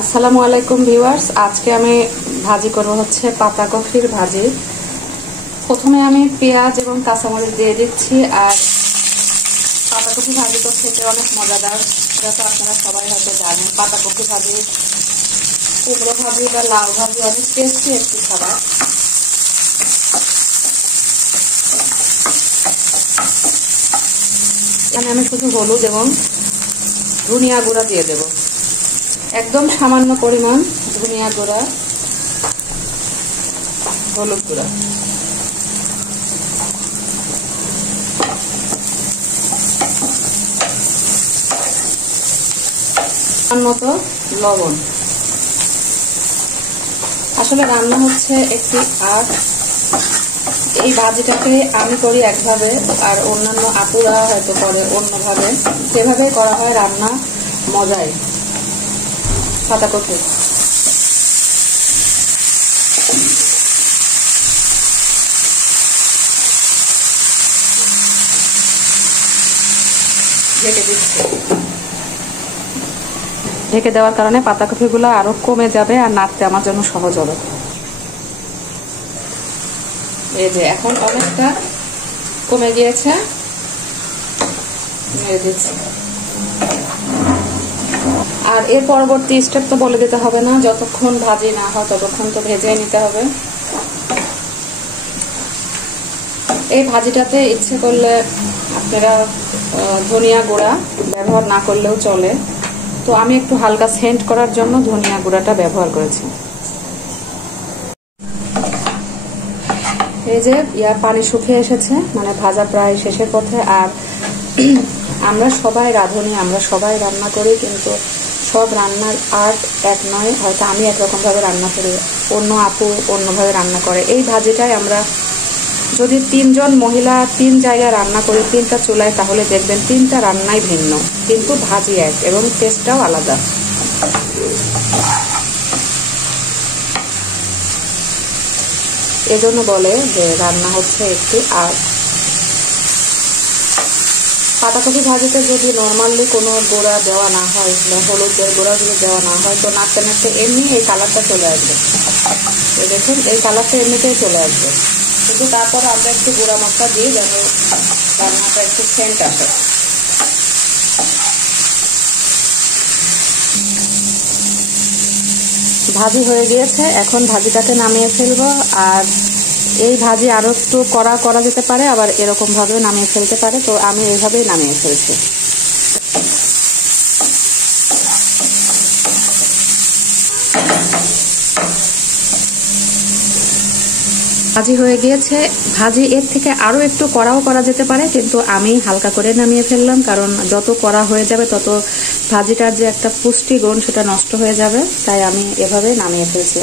আসসালামু আলাইকুম ভিউয়ার্স, আজকে আমি ভাজি করব হচ্ছে পাতাকপির ভাজি। প্রথমে আমি পেঁয়াজ এবং কাঁচামরিচ দিয়ে দিচ্ছি। আর পাতাকপি ভাজি তো খেতে অনেক মজাদার, এটা তো আপনারা সবাই হয়তো জানেন। পাতাকপি ভাজি, কুমড়ো ভাজি বা লাউ ভাজি অনেক টেস্টি একটি খাবার। এখানে আমি শুধু হলুদ এবং ধনিয়া গুঁড়া দিয়ে দেব, একদম সামান্য পরিমাণ ধনিয়া গুঁড়া, হলুদ গুঁড়া, মতো লবণ। আসলে রান্না হচ্ছে একটি আর্ট। এই ভাজিটাকে আমি করি একভাবে, আর অন্যান্য আপুরা হয়তো করে অন্যভাবে। সেভাবেই করা হয় রান্না, মজাই। পাতাকপি ঢেকে দিচ্ছি। ঢেকে দেওয়ার কারণে পাতাকপিগুলো আরো কমে যাবে আর নাড়তে আমার জন্য সহজ হবে। এই যে এখন অনেকটা কমে গিয়েছে, নেড়ে দিচ্ছি। আর এর পরবর্তী স্টেপ তো বলে দিতে হবে না, যতক্ষণ ভাজি না হয় ততক্ষণ তো ভেজে নিতে হবে। এই ভাজিটাতে ইচ্ছে করলে আপনারা ধনিয়া গুঁড়া ব্যবহার না করলেও চলে, তো আমি একটু হালকা সেন্ট করার জন্য ধনিয়া গুঁড়াটা ব্যবহার করেছি। এই যে পানি শুকিয়ে এসেছে, মানে ভাজা প্রায় শেষের পথে। আর আমরা সবাই রাঁধুনি, আমরা সবাই রান্না করি, কিন্তু সব রান্নার আর্ট এক নয়। হয়তো আমি একরকম ভাবে রান্না করি, অন্য আপু অন্যভাবে রান্না করে। এই ভাজিটাই আমরা যদি 3 জন মহিলা 3 জায়গায় রান্না করি, 3টা চুলায়, তাহলে দেখবেন 3টা রান্নাই ভিন্ন, কিন্তু ভাজি এক এবং টেস্টটাও আলাদা। এজন্য বলে যে রান্না হচ্ছে একটি আর্ট। পাতাকপি ভাজিতে যদি নর্মালি কোনো গুঁড়া দেওয়া না হয় বা হলুদের গুঁড়া যদি দেওয়া না হয়, তো নাড়তে নাড়তে এমনি এই কালারটা চলে আসবে। দেখুন, এই কালারটা এমনিতেই চলে আসবে, কিন্তু তারপর আমরা একটু গুঁড়া মশলা দিই যেন রান্নাটা একটু সেন্ট আসে। ভাজি হয়ে গিয়েছে, এখন ভাজিটাকে নামিয়ে ফেলবো। আর এই ভাজি আরো একটু করা যেতে পারে, আবার এরকম ভাবে নামিয়ে ফেলতে পারে, তো আমি এইভাবেই নামিয়ে ফেলছি। ভাজি হয়ে গিয়েছে। ভাজি এর থেকে আরো একটু করা যেতে পারে, কিন্তু আমি হালকা করে নামিয়ে ফেললাম, কারণ যত করা হয়ে যাবে তত ভাজিটার যে একটা পুষ্টিগুণ সেটা নষ্ট হয়ে যাবে, তাই আমি এভাবে নামিয়ে ফেলছি।